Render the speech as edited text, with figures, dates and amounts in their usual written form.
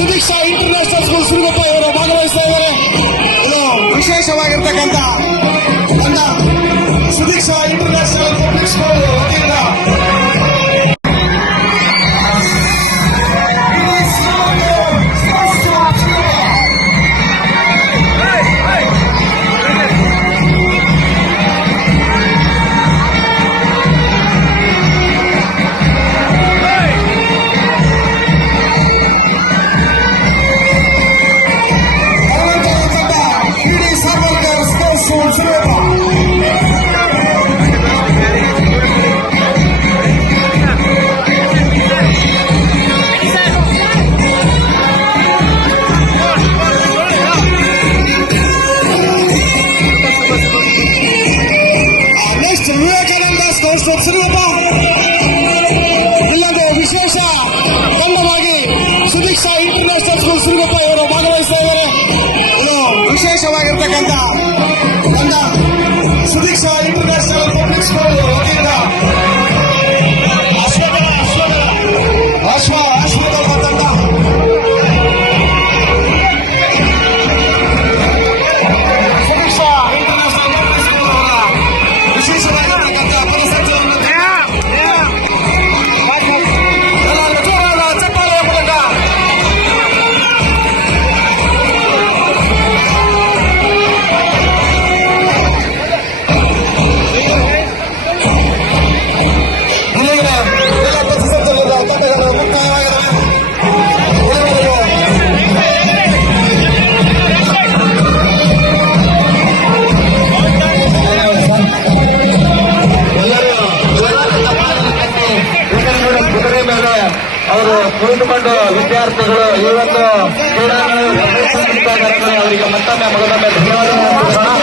Sudeeksha international school Siruguppa ಇವರು ಭಾಗವಹಿಸ್ತಾ ಇದ್ದಾರೆ. ಇದು ವಿಶೇಷವಾಗಿರ್ತಕ್ಕಂಥ ಸುದೀಕ್ಷಾ ಇಂಟರ್ನ್ಯಾಷನಲ್ ಪಬ್ಲಿಕ್ ಸ್ಕೂಲ್ ವತಿಯಿಂದ ಇಲ್ಲೊಂದು ವಿಶೇಷ ತಂಡವಾಗಿ ಸುದೀಕ್ಷಾ ಇಂಟರ್ನ್ಯಾಷನಲ್ ಸ್ಕೂಲ್ ಸಿರುಗುಪ್ಪ ಇವರು ಭಾಗವಹಿಸ್ತಾ ಇದ್ದಾರೆ. ಇದು ವಿಶೇಷವಾಗಿರ್ತಕ್ಕಂಥ ತಂಡ ಸುದೀಕ್ಷಾ ಇಂಟರ್ನ್ಯಾಷನಲ್ ಪಬ್ಲಿಕ್ ಸ್ಕೂಲ್ ವತಿಯಿಂದ ಅಶ್ವದಳ ತಂಡ ಸುದೀಕ್ಷಾ ಇಂಟರ್ನ್ಯಾಷನಲ್ ಪಬ್ಲಿಕ್ ಸ್ಕೂಲ್ ಅವರ ವಿಶೇಷವಾಗಿರ್ತಕ್ಕಂಥ ಪರಿಸರವನ್ನು ಅವರು ಕುಳಿತುಕೊಂಡು ವಿದ್ಯಾರ್ಥಿಗಳು ಈ ಒಂದು ಕ್ರೀಡಾಂಗಣ ಅವರಿಗೆ ಮತ್ತೊಮ್ಮೆ ಧನ್ಯವಾದ